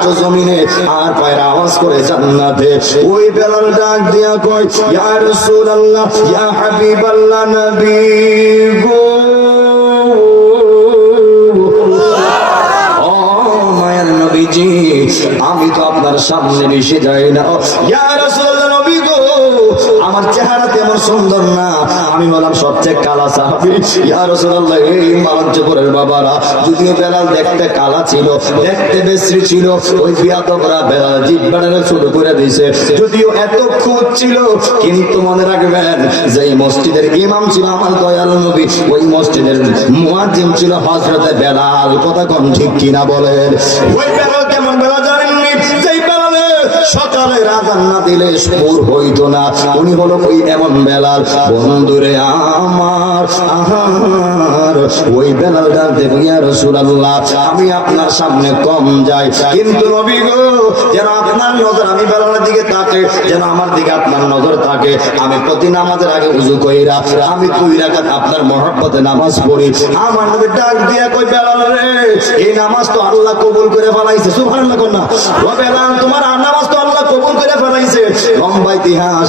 মাত্র জমিনে আর পায়ের আওয়াজ করে জান্নাতে। ওই বেলাল ডাক দিয়া কয়, ইয়া রাসূলুল্লাহ, ইয়া হাবিবাল্লাহ, নবী গো, ও মায়ের নবীজি, আমি তো আপনার সামনে মিশে যাই না। ইয়া রাসূলুল্লাহ, নবী গো, আমার চেহারা তেমন সুন্দর না, আমি বললাম সবচেয়ে কালা সাহাবী। ইয়া রাসূলুল্লাহ, এই মালঞ্চপুরের বাবারা, যদিও বেলাল দেখতে কালা ছিল, দেখতে বিশ্রী ছিল, ওই বিয়াদবরা বেলাল জিহ্বাটাকে ছোট করে দিয়েছে। যদিও এত খুঁত ছিল, কিন্তু মনে রাখবেন যে মসজিদের ইমাম ছিল আমার দয়াল নবী, ওই মসজিদের মুয়াজ্জিন ছিল হযরতে বেলাল। কথা কোন ঠিক কিনা বলেন? ওই বেলাল কেমন বেলাল জানেননি? যেই বেলালে সকালে আযান না দিলে সুর হইতো না, উনি হলো ওই এমন বেলাল। বন্ধুরে আমার, ওই বেলাল ডাকতে, ইয়া রাসূলুল্লাহ, আমি আপনার সামনে কম যাই, কিন্তু নবী গো, যেন আপনার নজর আমি বেলালের দিকে থাকে, যেন আমার দিকে আপনার নজর থাকে। আমি প্রতি নামাজের আগে ওযু কইরা আমি 2 রাকাত আপনার মহব্বতে নামাজ পড়ি। আমার নবী ডাক দিয়া কই, বেলাল রে, এই নামাজ তো আল্লাহ কবুল করে ফেলাইছে। সুবহানাল্লাহ। ও বেলাল, তোমার নামাজ তো আল্লাহ কবুল করে ফেলাইছে। লম্বা ইতিহাস।